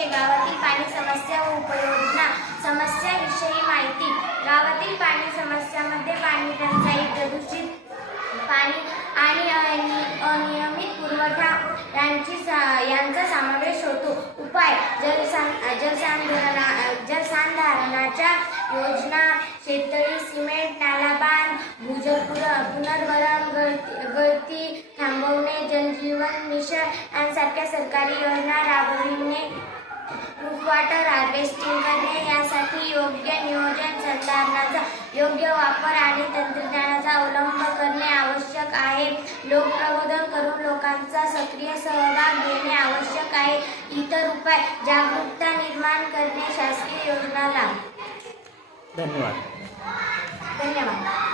विषय गावातील पाणी समस्या व उपाययोजना समस्याविषयी माहिती. गावातील पाणी समस्यामध्ये पाणी टंचाई प्रदूषित पाणी आणि अनियमित पुरवठा यांची सा- यांचा समावेश होतो. उपाय जलसं जलसंधारणा जलसंधारणाच्या योजना शेततळी सिमेंट नाला बांध भूजल पुर- पुनर्वरण गळती गळती थांबवणे जलजीवन मिशन यांसारख्या सरकारी योजना राबविणे वॉटर हार्वेस्टिंग करणे यासाठी योग्य नियोजन संधारणाचा योग्य वापर आणि तंत्रज्ञानाचा अवलंब करणे आवश्यक आहे. लोकप्रबोधन करून लोकांचा सक्रिय सहभाग घेणे आवश्यक आहे. इतर उपाय जागरूकता निर्माण करणे शासकीय योजना लाभ धन्यवाद. धन्यवाद.